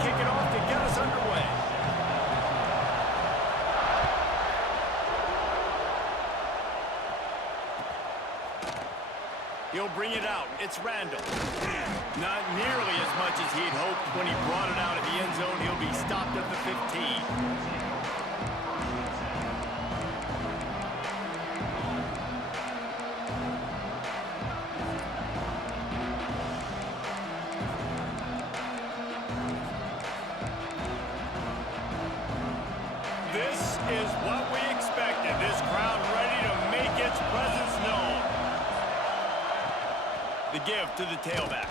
kick it off to get us underway. He'll bring it out. It's Randall. Not nearly as much as he'd hoped when he brought it out of the end zone. He'll be stopped at the 15. This is what we expected. This crowd ready to make its presence known. The give to the tailback.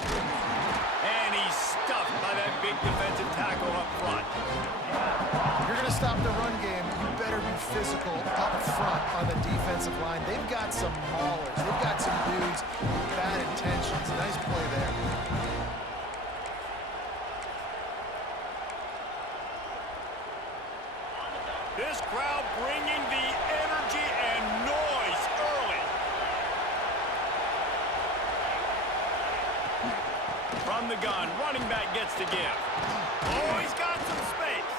And he's stuffed by that big defensive tackle up front. If you're going to stop the run game, you better be physical up front on the defensive line. They've got some maulers. They've got some dudes with bad intentions. Nice play there. This crowd bringing the energy and noise early. From the gun, running back gets to give. Oh, he's got some space.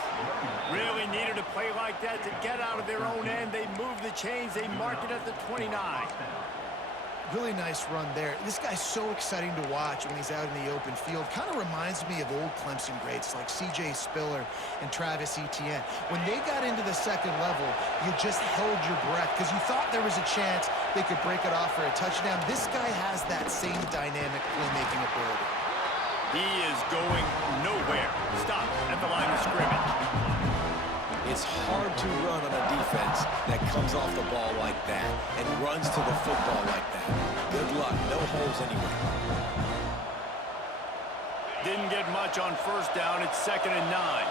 Really needed a play like that to get out of their own end. They move the chains. They mark it at the 29. Really nice run there. This guy's so exciting to watch when he's out in the open field. Kind of reminds me of old Clemson greats like C.J. Spiller and Travis Etienne. When they got into the second level, you just held your breath because you thought there was a chance they could break it off for a touchdown. This guy has that same dynamic playmaking ability. He is going nowhere. Stop at the line of scrimmage. It's hard to run on a defense that comes off the ball like that and runs to the football like that. Good luck. No holes anywhere. Didn't get much on first down. It's 2nd and 9.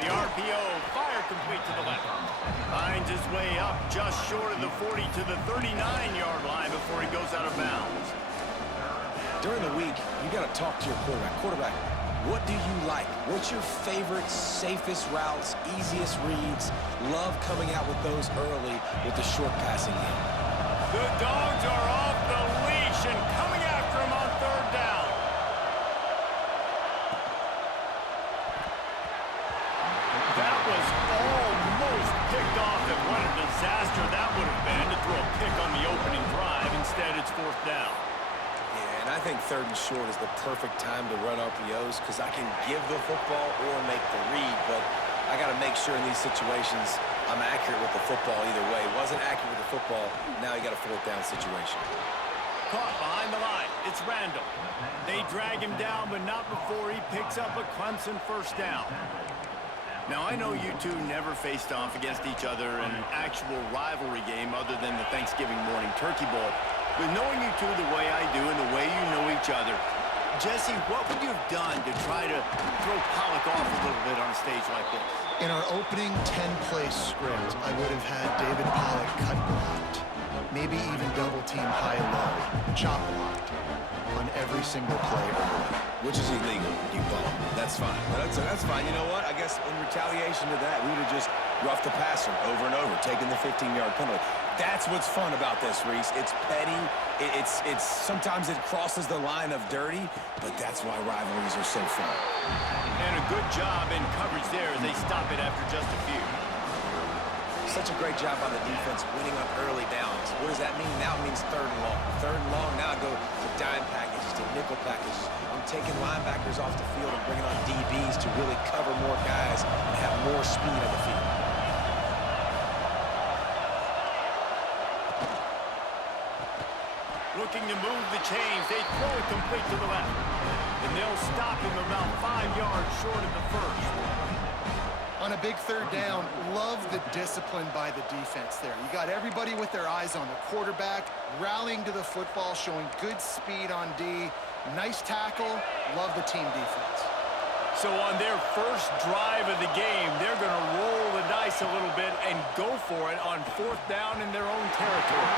The RPO, fire complete to the left. Finds his way up just short of the 40 to the 39-yard line before he goes out of bounds. During the week, you got to talk to your quarterback. Quarterback, what do you like? What's your favorite, safest routes, easiest reads? Love coming out with those early with the short passing game. The Dogs are off the leash and coming after him on 3rd down. That was almost picked off, and what a disaster that would have been to throw a pick on the opening drive. Instead, it's 4th down. And I think 3rd and short is the perfect time to run RPOs because I can give the football or make the read, but I got to make sure in these situations I'm accurate with the football either way. Wasn't accurate with the football, now you got a 4th down situation. Caught behind the line. It's Randall. They drag him down, but not before he picks up a Clemson 1st down. Now, I know you two never faced off against each other in an actual rivalry game other than the Thanksgiving morning Turkey Bowl. But knowing you two the way I do and the way you know each other, Jesse, what would you have done to try to throw Pollock off a little bit on a stage like this? In our opening 10-play script, I would have had David Pollock cut blocked, maybe even double-team high-low, chop blocked on every single play early. Which is illegal, you bum. That's fine. That's fine. You know what? I guess in retaliation to that, we would have just roughed the passer over and over, taking the 15-yard penalty. That's what's fun about this, Reese. It's petty. It's sometimes it crosses the line of dirty, but that's why rivalries are so fun. And a good job in coverage there as they stop it after just a few. Such a great job by the defense winning on early downs. What does that mean? Now it means 3rd and long. 3rd and long, now I go to dime packages, to nickel packages. I'm taking linebackers off the field and bringing on DBs to really cover more guys and have more speed on the field. Looking to move the chains. They throw it complete to the left. And they'll stop him about 5 yards short of the 1st. On a big 3rd down, love the discipline by the defense there. You got everybody with their eyes on the quarterback, rallying to the football, showing good speed on D. Nice tackle. Love the team defense. So on their first drive of the game, they're going to roll the dice a little bit and go for it on 4th down in their own territory.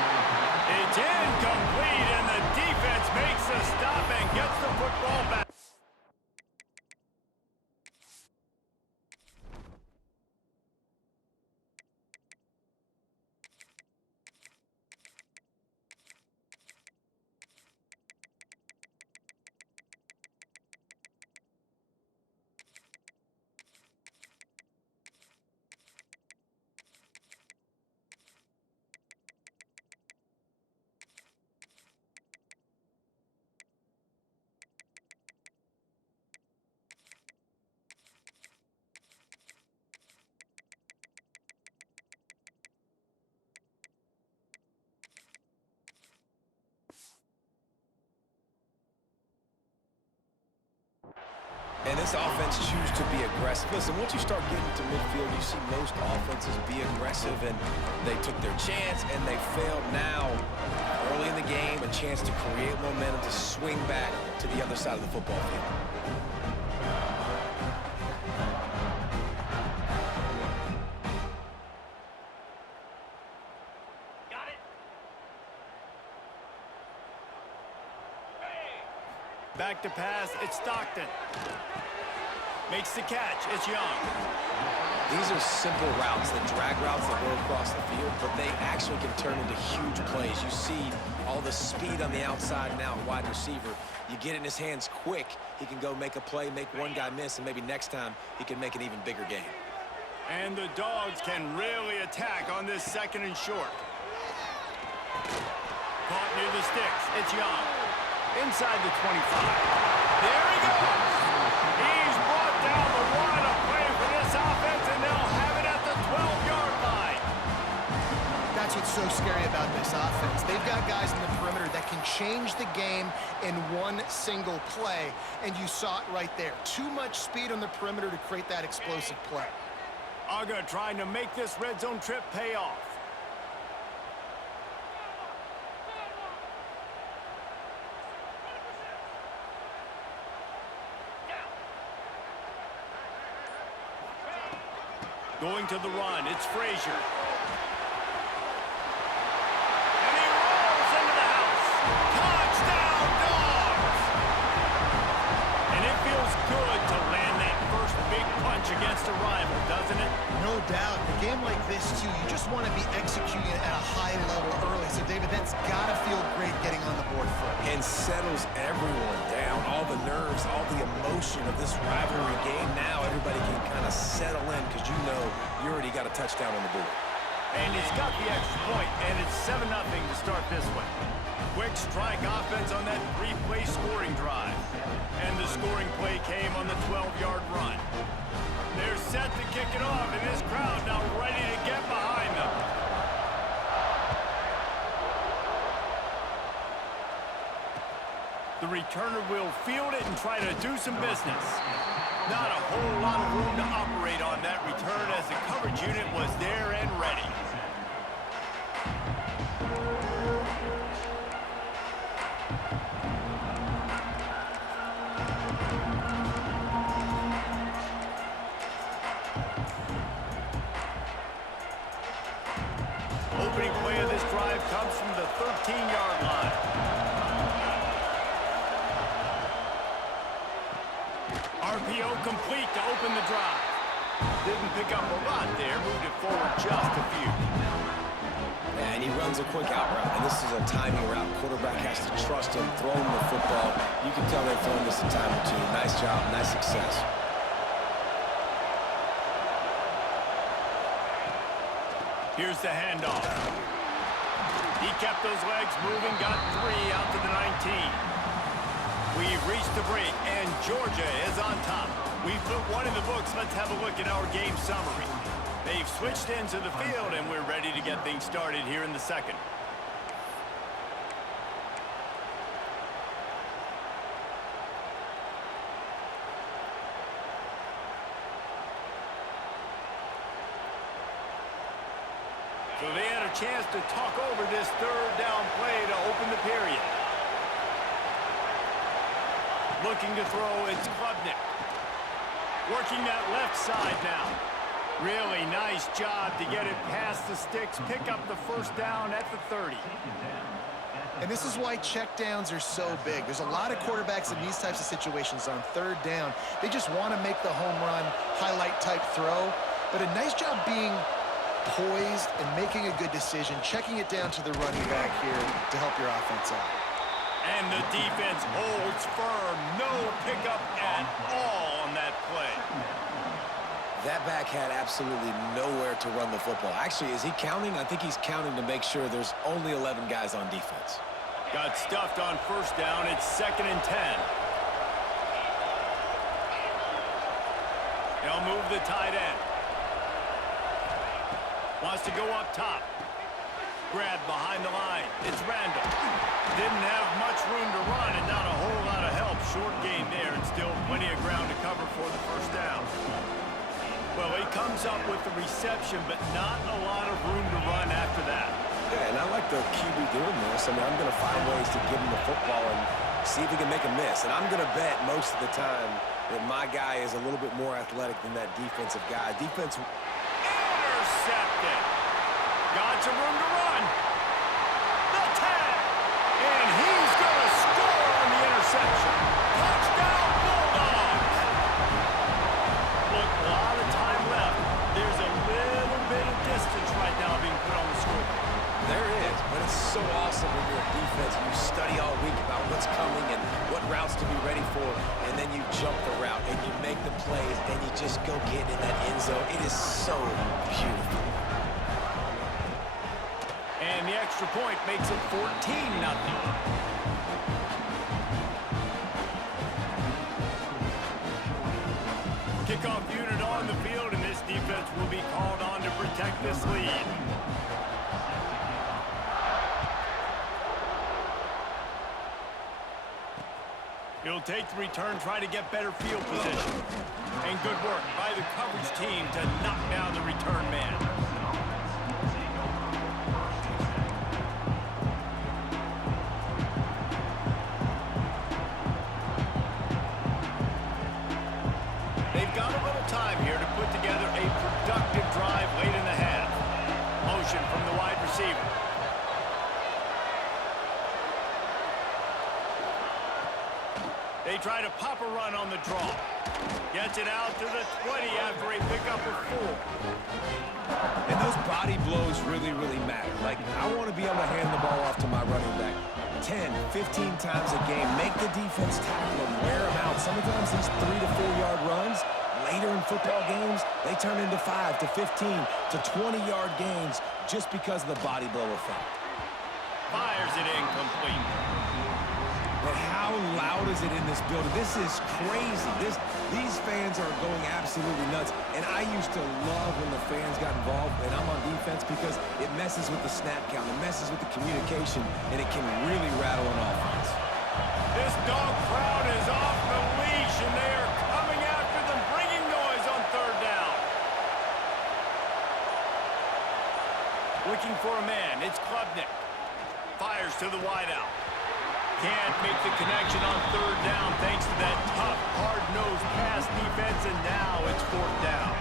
It's incomplete, and the defense makes a stop and gets the football back. And this offense chooses to be aggressive. Listen, once you start getting to midfield, you see most offenses be aggressive, and they took their chance, and they failed. Now, early in the game, a chance to create momentum to swing back to the other side of the football field. Back to pass, it's Stockton. Makes the catch, it's Young. These are simple routes, the drag routes that go across the field, but they actually can turn into huge plays. You see all the speed on the outside now, wide receiver. You get it in his hands quick, he can go make a play, make one guy miss, and maybe next time he can make an even bigger game. And the Dogs can really attack on this 2nd and short. Caught near the sticks, it's Young. Inside the 25. There he goes. He's brought down the line of play for this offense, and they'll have it at the 12-yard line. That's what's so scary about this offense. They've got guys in the perimeter that can change the game in one single play, and you saw it right there. Too much speed on the perimeter to create that explosive play. Aga trying to make this red zone trip pay off. Going to the run, it's Frazier. And he rolls into the house. Touchdown, Dogs! And it feels good to land that first big punch against a rival, doesn't it? No doubt. A game like this, too, you just want to be executing it at a high level early. So, David, that's got to feel great getting on the board first. And settles everyone down. All the nerves, all the emotion of this rivalry game. Now everybody can kind of settle in because you know you already got a touchdown on the board. And he's got the extra point, and it's 7-0 to start this one. Quick strike offense on that 3-play scoring drive. And the scoring play came on the 12-yard run. They're set to kick it off, and this crowd now ready to get behind them. The returner will field it and try to do some business. Not a whole lot of room to operate on that return as the coverage unit was there and ready. Opening play of this drive comes from the 13-yard line. RPO complete to open the drive. Didn't pick up a lot there, moved it forward just a few. Yeah, and he runs a quick out route, and this is a timing route. Quarterback has to trust him, throw him the football. You can tell they've thrown this a time or two. Nice job, nice success. Here's the handoff. He kept those legs moving, got 3 out to the 19. We've reached the break, and Georgia is on top. We've put one in the books. Let's have a look at our game summary. They've switched into the field, and we're ready to get things started here in the second. So they had a chance to talk over this 3rd down play to open the period. Looking to throw, it's Klubnik. Working that left side now. Really nice job to get it past the sticks, pick up the 1st down at the 30. And this is why checkdowns are so big. There's a lot of quarterbacks in these types of situations on 3rd down. They just want to make the home run, highlight-type throw. But a nice job being poised and making a good decision, checking it down to the running back here to help your offense out. And the defense holds firm. No pickup at all on that play. That back had absolutely nowhere to run the football. Actually, is he counting? I think he's counting to make sure there's only 11 guys on defense. Got stuffed on 1st down. It's 2nd and 10. They'll move the tight end. Wants to go up top. Grab behind the line. It's Randall. Didn't have much room to run and not a whole lot of help. Short gain there and still plenty of ground to cover for the first down. Well, he comes up with the reception, but not a lot of room to run after that. Yeah, and I like the QB doing this. I mean, I'm going to find ways to give him the football and see if he can make a miss. And I'm going to bet most of the time that my guy is a little bit more athletic than that defensive guy. Defense intercepted. Got some room to run. The tag. And he's going to score on the interception. Touchdown, Bulldogs. Look, a lot of time left. There's a little bit of distance right now being put on the scoreboard. There is, but it's so awesome when you're a defense and you study all week about what's coming and what routes to be ready for, and then you jump the route and you make the plays and you just go get in that end zone. It is so beautiful. And the extra point makes it 14-0. Kickoff unit on the field, and this defense will be called on to protect this lead. He'll take the return, try to get better field position. And good work by the coverage team to knock down the return man. They've got a little time here to put together a productive drive late in the half. Motion from the wide receiver. They try to pop a run on the draw. Gets it out to the 20 after a pickup of 4. And those body blows really, really matter. Like, I want to be able to hand the ball off to my running back 10, 15 times a game. Make the defense tackle them, wear them out. Sometimes these 3 to 4 yard runs, later in football games, they turn into 5 to 15 to 20-yard gains just because of the body blow effect. Fires it incomplete. But how loud is it in this building? This is crazy. These fans are going absolutely nuts. And I used to love when the fans got involved, and I'm on defense, because it messes with the snap count. It messes with the communication, and it can really rattle an offense. This dog crowd is off the leash, and they are coming after them, bringing noise on third down. Looking for a man. It's Klubnik. Fires to the wideout. Can't make the connection on third down thanks to that tough, hard-nosed pass defense, and now it's fourth down.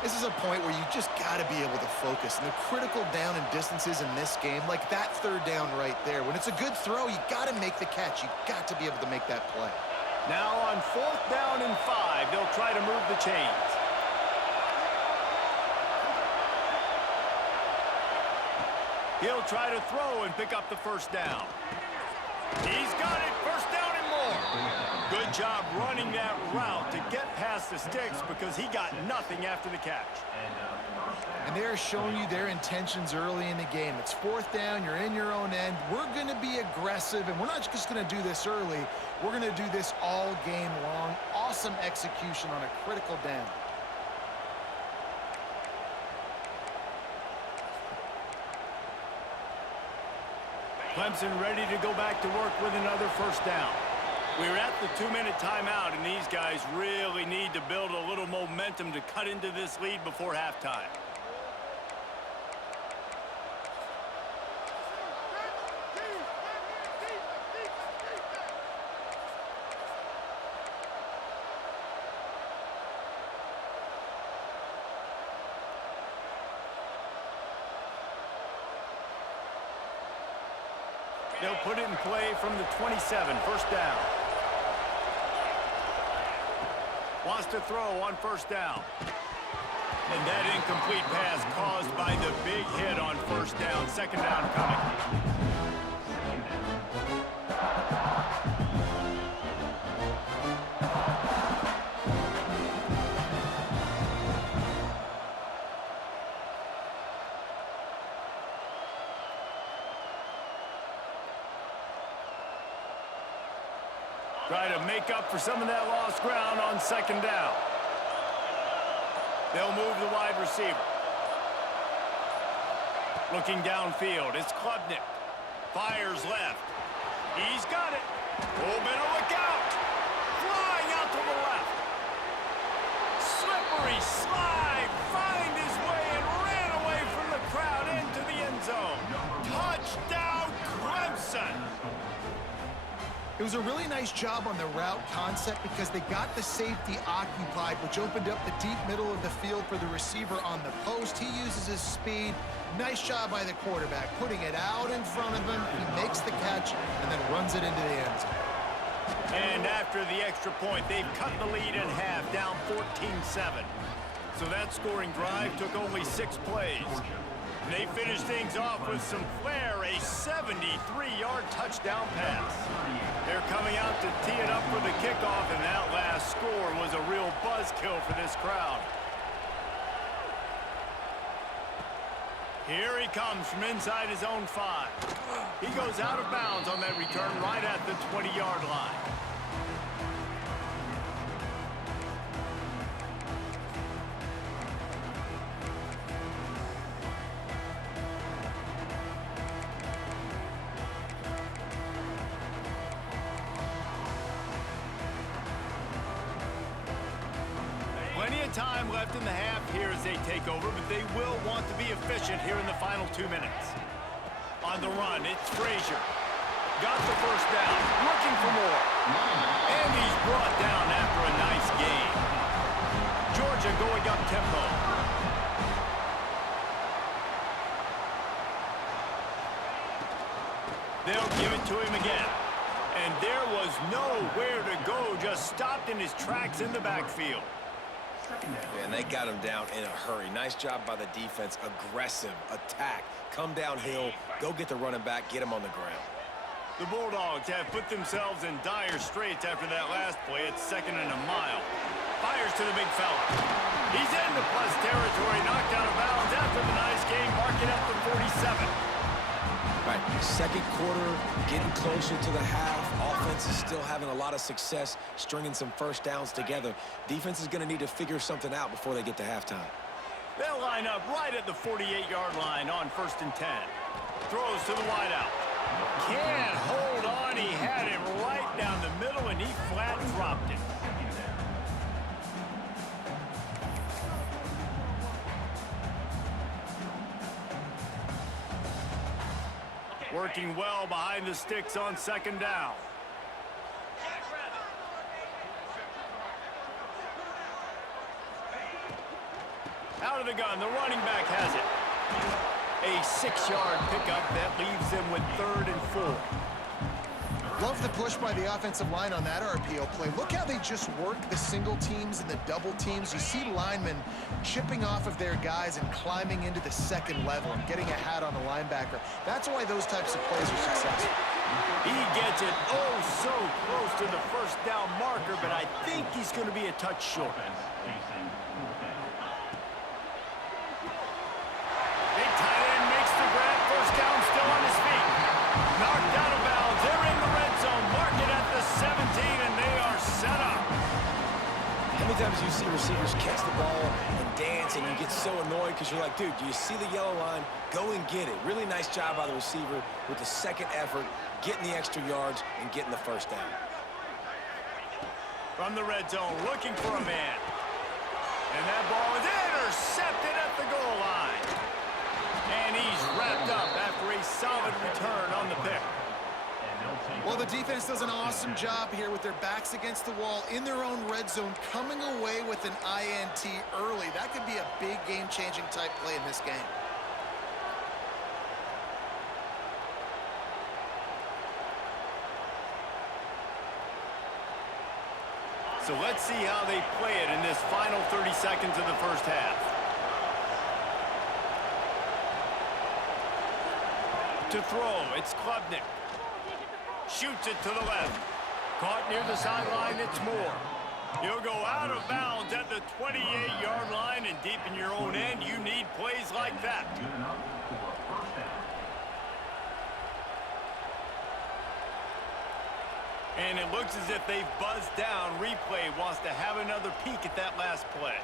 This is a point where you just got to be able to focus. And the critical down and distances in this game, like that third down right there. When it's a good throw, you got to make the catch. You got to be able to make that play. Now on fourth down and 5, they'll try to move the chains. He'll try to throw and pick up the first down. He's got it, first down and more. Good job running that route to get past the sticks because he got nothing after the catch. And they're showing you their intentions early in the game. It's fourth down, you're in your own end. We're going to be aggressive, and we're not just going to do this early. We're going to do this all game long. Awesome execution on a critical down. Clemson ready to go back to work with another first down. We're at the 2-minute timeout, and these guys really need to build a little momentum to cut into this lead before halftime. They'll put it in play from the 27, first down. Wants to throw on first down. And that incomplete pass caused by the big hit on first down. Second down coming. Try to make up for some of that lost ground on second down. They'll move the wide receiver. Looking downfield, it's Klubnik. Fires left. He's got it. Oh, better look out. Flying out to the left. Slippery slide. Find his way and ran away from the crowd into the end zone. Touchdown, Clemson. It was a really nice job on the route concept because they got the safety occupied, which opened up the deep middle of the field for the receiver on the post. He uses his speed. Nice job by the quarterback, putting it out in front of him. He makes the catch and then runs it into the end zone. And after the extra point, they've cut the lead in half, down 14-7. So that scoring drive took only 6 plays. They finished things off with some flair, a 73-yard touchdown pass. They're coming out to tee it up for the kickoff, and that last score was a real buzzkill for this crowd. Here he comes from inside his own 5. He goes out of bounds on that return right at the 20-yard line. Plenty of time left in the half here as they take over, but they will want to be efficient here in the final 2 minutes. On the run, it's Frazier. Got the first down, looking for more. And he's brought down after a nice gain. Georgia going up tempo. They'll give it to him again. And there was nowhere to go, just stopped in his tracks in the backfield. And they got him down in a hurry. Nice job by the defense. Aggressive attack. Come downhill, go get the running back, get him on the ground. The Bulldogs have put themselves in dire straits after that last play. It's 2nd and a mile. Fires to the big fella. He's into plus territory, knocked out of bounds after the nice game, marking up the 47. Right, second quarter, getting closer to the half. Offense is still having a lot of success stringing some first downs together. Defense is going to need to figure something out before they get to halftime. They'll line up right at the 48-yard line on 1st and 10. Throws to the wideout. Can't hold on. He had him right down the middle, and he flat dropped it. Working well behind the sticks on 2nd down. Out of the gun, the running back has it. A 6-yard pickup that leaves them with 3rd and 4. Love the push by the offensive line on that RPO play. Look how they just work the single teams and the double teams. You see linemen chipping off of their guys and climbing into the 2nd level and getting a hat on the linebacker. That's why those types of plays are successful. He gets it oh so close to the 1st down marker, but I think he's going to be a touch short. Big tight end makes the grab. 1st down, still on his feet. Knocked out of bounds. They're in the red zone. Mark it at the 17, and they are set up. How many times do you see receivers catch the ball and dance, and you get so annoyed because you're like, dude, do you see the yellow line? Go and get it. Really nice job by the receiver with the 2nd effort, getting the extra yards and getting the 1st down. From the red zone, looking for a man. And that ball is intercepted at the goal line. And he's wrapped up after a solid return on the pick. Well, the defense does an awesome job here with their backs against the wall in their own red zone, coming away with an INT early. That could be a big game-changing type play in this game. So let's see how they play it in this final 30 seconds of the 1st half. To throw, it's Klubnik. Shoots it to the left. Caught near the sideline, it's Moore. He'll go out of bounds at the 28-yard line, and deep in your own end, you need plays like that. And it looks as if they've buzzed down. Replay wants to have another peek at that last play.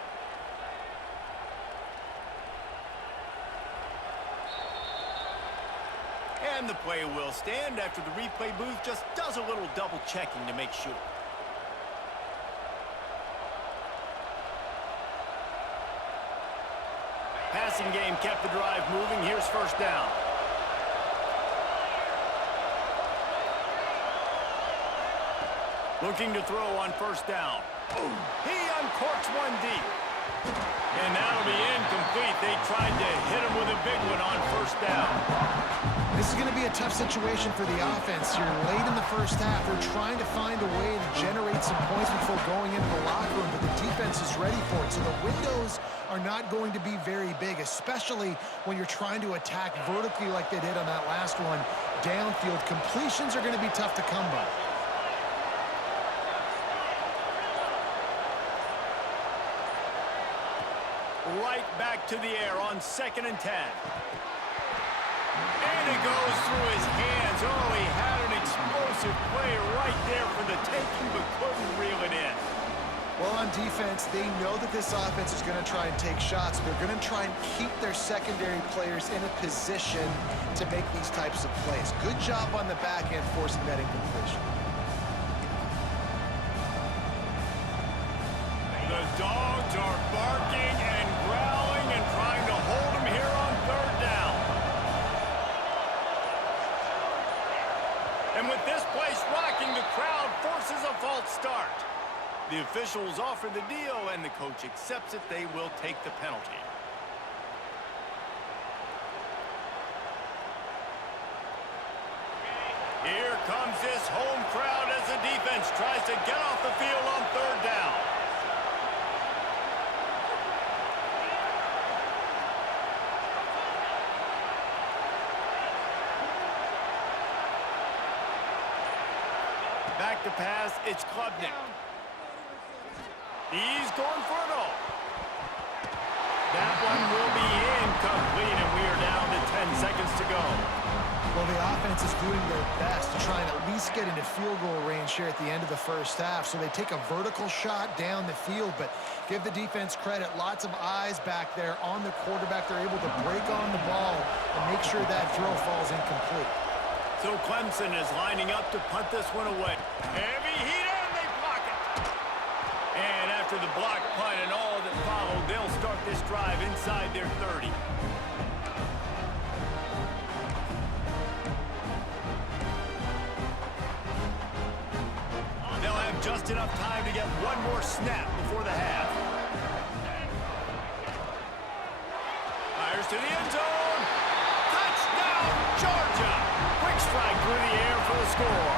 And the play will stand after the replay booth just does a little double checking to make sure. Passing game kept the drive moving. Here's first down. Looking to throw on first down. He uncorks one deep. And that'll be incomplete. They tried to hit him with a big one on first down. This is going to be a tough situation for the offense here. Late in the first half, they're trying to find a way to generate some points before going into the locker room, but the defense is ready for it. So the windows are not going to be very big, especially when you're trying to attack vertically like they did on that last one. Downfield completions are going to be tough to come by. Right back to the air on 2nd and 10. And it goes through his hands. Oh, he had an explosive play right there for the taking, but couldn't reel it in. Well, on defense, they know that this offense is going to try and take shots. They're going to try and keep their secondary players in a position to make these types of plays. Good job on the back end forcing that incompletion. The dogs are barking and growling and trying to hold him here on 3rd down. And with this place rocking, the crowd forces a false start. The officials offer the deal, and the coach accepts it. They will take the penalty. Here comes this home crowd as the defense tries to get off the field on 3rd down. Back to pass, it's Klubnik. He's going for it all. That one will be incomplete, and we are down to 10 seconds to go. Well, the offense is doing their best to try and at least get into field goal range here at the end of the first half. So they take a vertical shot down the field, but give the defense credit. Lots of eyes back there on the quarterback. They're able to break on the ball and make sure that throw falls incomplete. So Clemson is lining up to punt this one away. Heavy heat, and they block it. And after the block punt and all that followed, they'll start this drive inside their 30. They'll have just enough time to get one more snap before the half. Fires to the end zone. Touchdown, Georgia! Quick strike through the air for the score.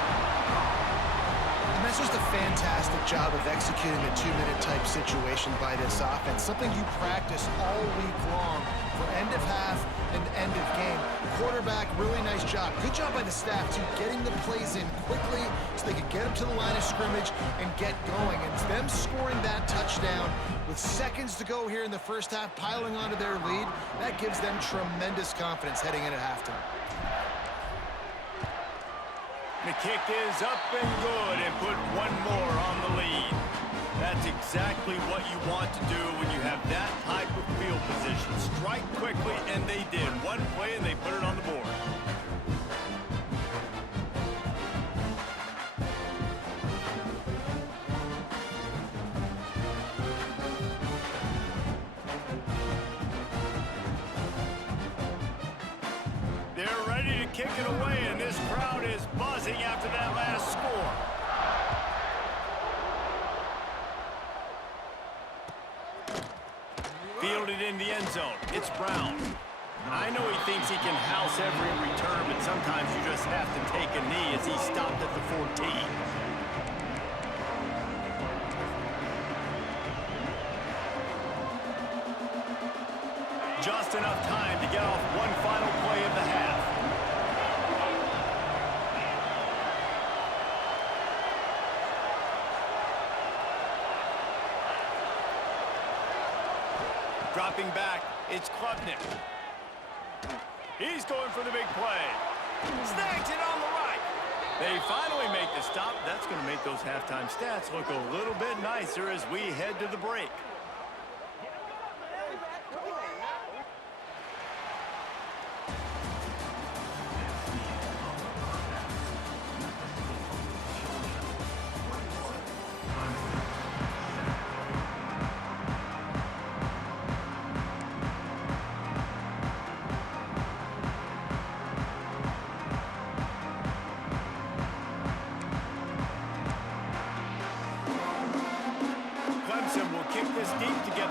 And that's just a fantastic job of executing a two-minute type situation by this offense. Something you practice all week long for end of half and end of game. Quarterback, really nice job. Good job by the staff, too, getting the plays in quickly so they could get them to the line of scrimmage and get going. And it's them scoring that touchdown with seconds to go here in the first half, piling onto their lead. That gives them tremendous confidence heading in at halftime. The kick is up and good, and put one more on the lead. That's exactly what you want to do when you have that type of field position. Strike quickly, and they did. One play, and they put it on the board. They're ready to kick it away, and this crowd is buzzing after that last score. Fielded in the end zone. It's Brown. I know he thinks he can house every return, but sometimes you just have to take a knee as he stopped at the 14. Just enough time to get off one final play of the half. Dropping back, it's Klubnik. He's going for the big play. Snags it on the right. They finally make the stop. That's going to make those halftime stats look a little bit nicer as we head to the break.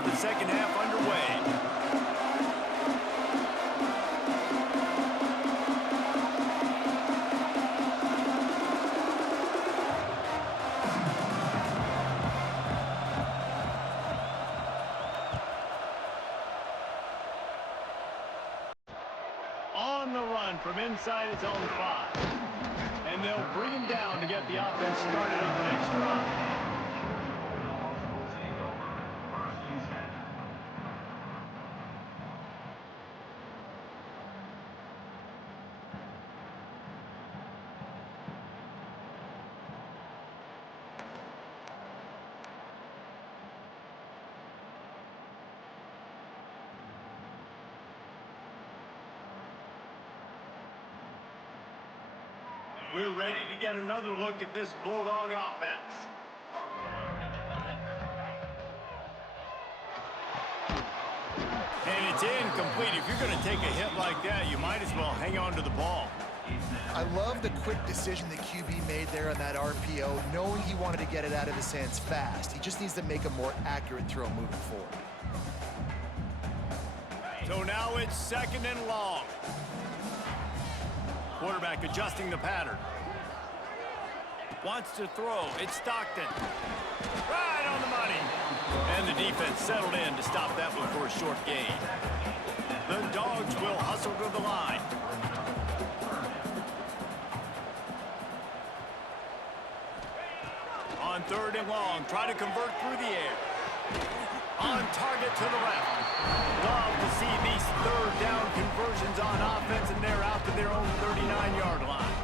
the second half underway. On the run from inside his own 5. And they'll bring him down to get the offense started on the next drive. We're ready to get another look at this Bulldog offense. And it's incomplete. If you're going to take a hit like that, you might as well hang on to the ball. I love the quick decision the QB made there on that RPO, knowing he wanted to get it out of his hands fast. He just needs to make a more accurate throw moving forward. So now it's 2nd and long. Quarterback adjusting the pattern. Wants to throw. It's Stockton. Right on the money. And the defense settled in to stop that one for a short gain. The Dogs will hustle to the line. On 3rd and long, try to convert through the air. On target to the left. Love to see these 3rd down conversions on offense, and they're out to their own 39-yard line.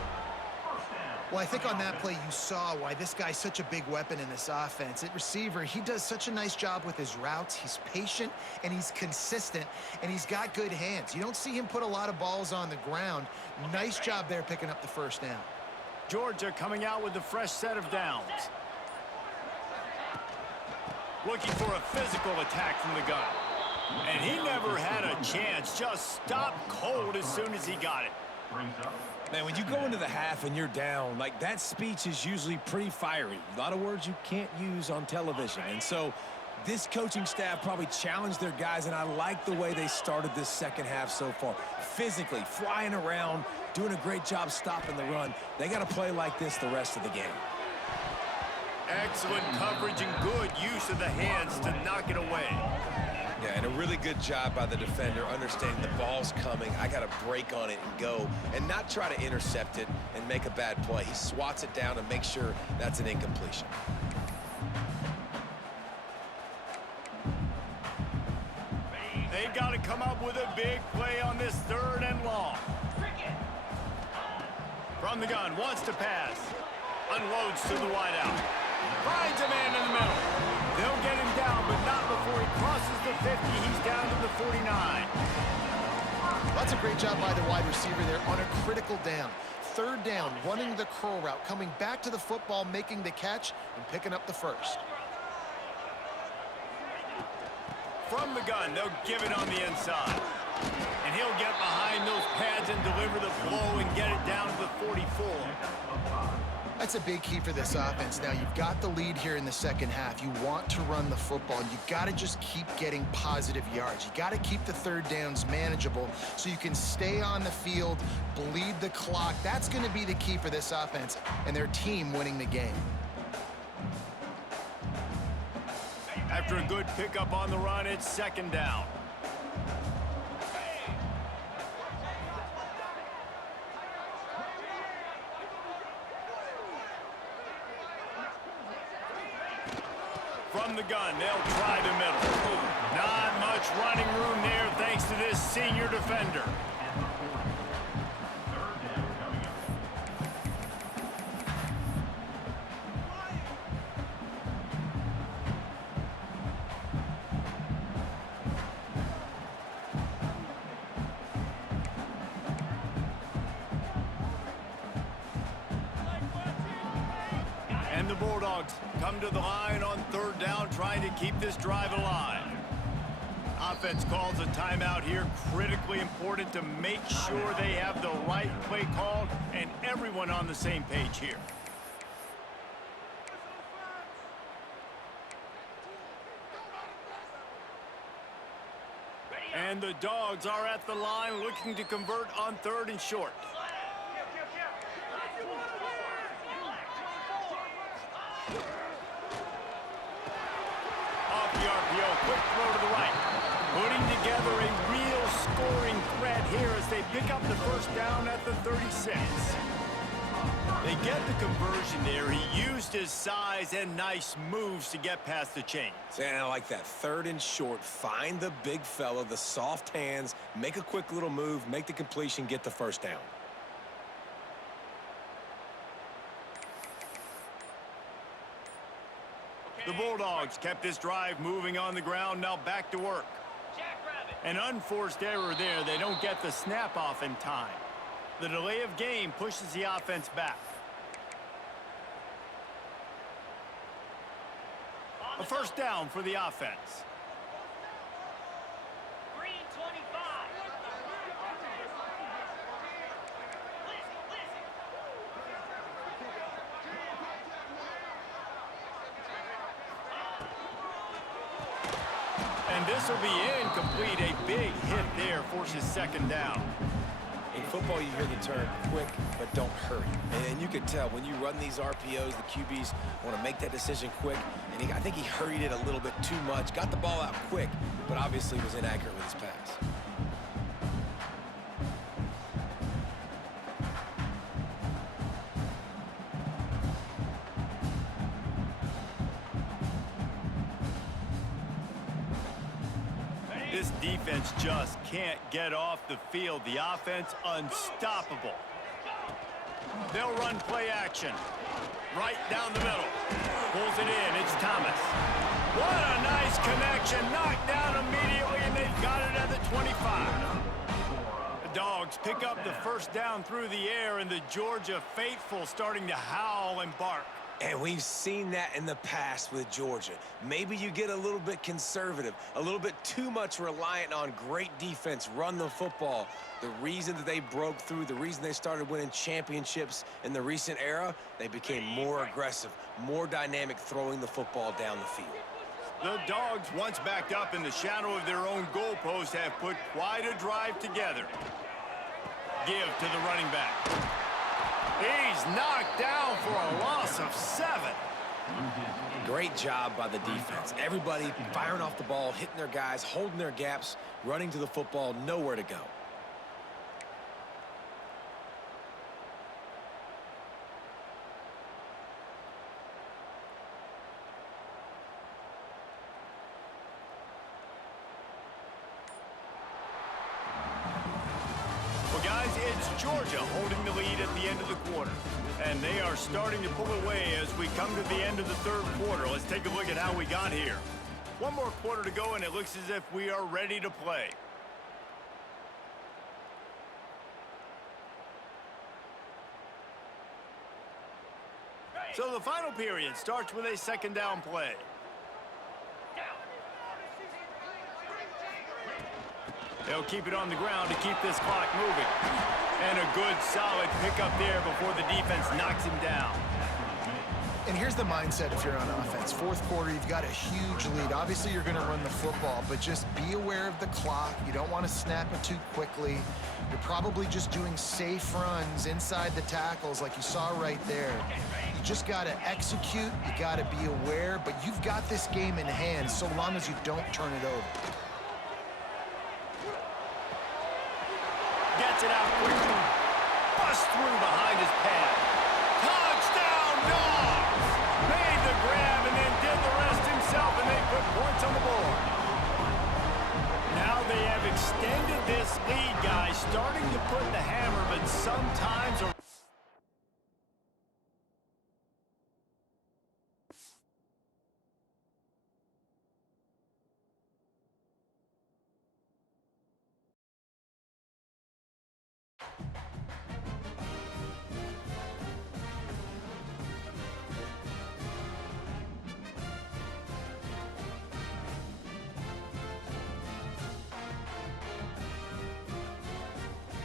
Well, I think on that play you saw why this guy's such a big weapon in this offense. At receiver, he does such a nice job with his routes. He's patient, and he's consistent, and he's got good hands. You don't see him put a lot of balls on the ground. Nice job there picking up the 1st down. Georgia coming out with a fresh set of downs. Looking for a physical attack from the gun. And he never had a chance. Just stopped cold as soon as he got it. Man, when you go into the half and you're down, like, that speech is usually pretty fiery. A lot of words you can't use on television. And so this coaching staff probably challenged their guys, and I like the way they started this second half so far. Physically, flying around, doing a great job stopping the run. They got to play like this the rest of the game. Excellent coverage and good use of the hands to knock it away. Yeah, and a really good job by the defender, understanding the ball's coming. I got to break on it and go, and not try to intercept it and make a bad play. He swats it down and makes sure that's an incompletion. They've got to come up with a big play on this 3rd and long. From the gun, wants to pass. Unloads to the wideout. Finds a man in the middle. They'll get him down, but not before he crosses the 50. He's down to the 49. That's a great job by the wide receiver there on a critical down. 3rd down, running the curl route, coming back to the football, making the catch, and picking up the 1st. From the gun, they'll give it on the inside. And he'll get behind those pads and deliver the blow and get it down to the 44. That's a big key for this offense. Now, you've got the lead here in the second half. You want to run the football. You got to just keep getting positive yards. You got to keep the 3rd downs manageable so you can stay on the field, bleed the clock. That's going to be the key for this offense and their team winning the game. After a good pickup on the run, it's 2nd down. From the gun, they'll try the middle. Not much running room there thanks to this senior defender. And the Bulldogs come to the line on 3rd down, trying to keep this drive alive. Offense calls a timeout here. Critically important to make sure they have the right play called and everyone on the same page here. And the Dogs are at the line looking to convert on 3rd and short. Off the RPO, quick throw to the right. Putting together a real scoring threat here as they pick up the first down at the 36. They get the conversion there. He used his size and nice moves to get past the chains. And I like that. 3rd and short. Find the big fella, the soft hands, make a quick little move, make the completion, get the first down. The Bulldogs kept this drive moving on the ground, now back to work. An unforced error there. They don't get the snap off in time. The delay of game pushes the offense back. A first down for the offense. Green 25. And this will be incomplete. A big hit there forces 2nd down. In football, you hear the term quick, but don't hurry. And you can tell when you run these RPOs, the QBs want to make that decision quick. And I think he hurried it a little bit too much, got the ball out quick, but obviously was inaccurate with his pass. This defense just can't get off the field. The offense unstoppable. They'll run play action. Right down the middle. Pulls it in. It's Thomas. What a nice connection. Knocked down immediately, and they've got it at the 25. The Dogs pick up the first down through the air, and the Georgia faithful starting to howl and bark. And we've seen that in the past with Georgia. Maybe you get a little bit conservative, a little bit too much reliant on great defense, run the football. The reason that they broke through, the reason they started winning championships in the recent era, they became more aggressive, more dynamic throwing the football down the field. The Dogs, once backed up in the shadow of their own goalpost, have put quite a drive together. Give to the running back. He's knocked down for a loss of 7. Great job by the defense. Everybody firing off the ball, hitting their guys, holding their gaps, running to the football, nowhere to go. Guys, it's Georgia holding the lead at the end of the quarter. And they are starting to pull away as we come to the end of the 3rd quarter. Let's take a look at how we got here. One more quarter to go, and it looks as if we are ready to play. So the final period starts with a 2nd down play. They'll keep it on the ground to keep this clock moving. And a good, solid pickup there before the defense knocks him down. And here's the mindset if you're on offense. 4th quarter, you've got a huge lead. Obviously, you're going to run the football, but just be aware of the clock. You don't want to snap it too quickly. You're probably just doing safe runs inside the tackles like you saw right there. You just got to execute. You got to be aware, but you've got this game in hand so long as you don't turn it over. Gets it out quickly. Bust through behind his pad. Touchdown, Dogs! Made the grab and then did the rest himself, and they put points on the board. Now they have extended this lead, guys, starting to put the hammer, but sometimes